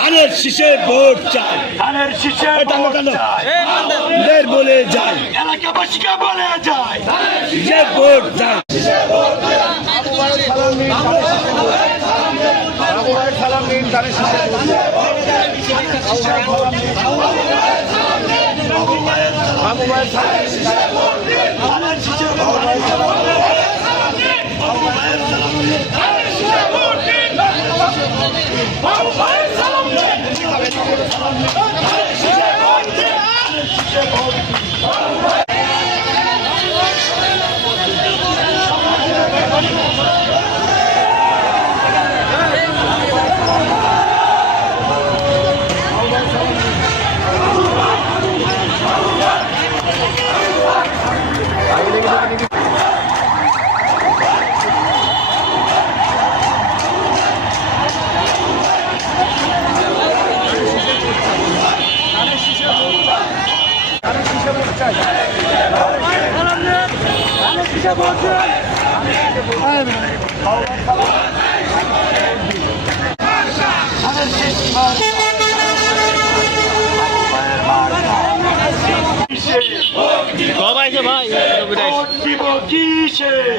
ধানের শীষে ভোট চাই, ধানের শীষে ভোট চাই, দের বলে যায়, এলাকাবাসীকে বলে যায়, শীষে ভোট চাই।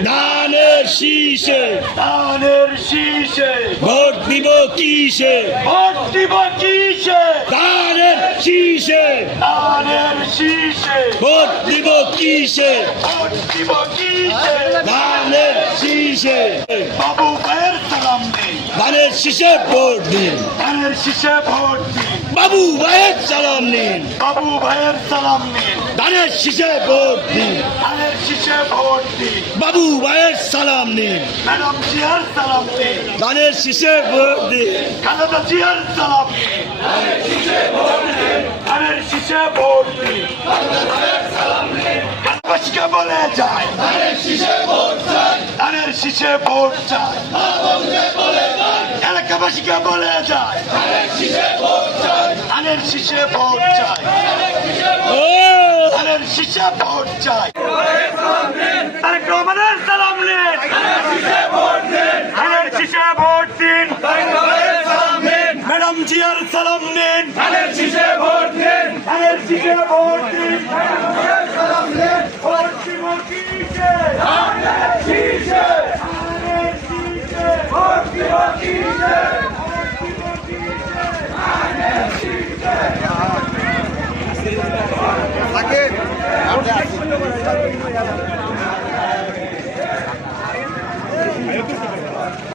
ধানের শীষে, ধানের শীষে ভোট দিব কিসে, ভোট দিব কিসে, ধানের শীষে, ধানের শীষে ভোট দিব কিসে, ভোট দিব কিসে, ধানের শীষে, বাবু ভাইয়ের সালাম দিন, ধানের শীষে ভোট দিন, ধানের শীষে ভোট দিন, বাবু ভাইয়ের সালাম নিন, বাবু ভাইয়ের সালাম দিন, ধানের শীষে ভোট দিন, ধানের শীষে ভোট দিন, বাবু ভাইয়ের সালাম নিন, ম্যাডাম জিয়ার সালাম দিন, ধানের শীষে ভোট দিন, খালেদা জিয়ার সালাম দিন, ধানের শীষে ভোট দিন, এলাকাবাসীকে বলে যায়, ধানের শীষে ভোট চাই, ধানের শীষে ভোট চাই, এলাকাবাসীকে বলে যায়, ধানের শীষে ভোট চাই, ধানের শীষে ভোট চাই, ও ধানের শীষে ভোট চাই, তারেক রহমানের সালাম নিন, ধানের শীষে ভোট দিন, ম্যাডাম জিয়ার সালাম নিন, ধানের শীষে ভোট দিন, ভোট দিব কিসে, ভোট দিব কিসে।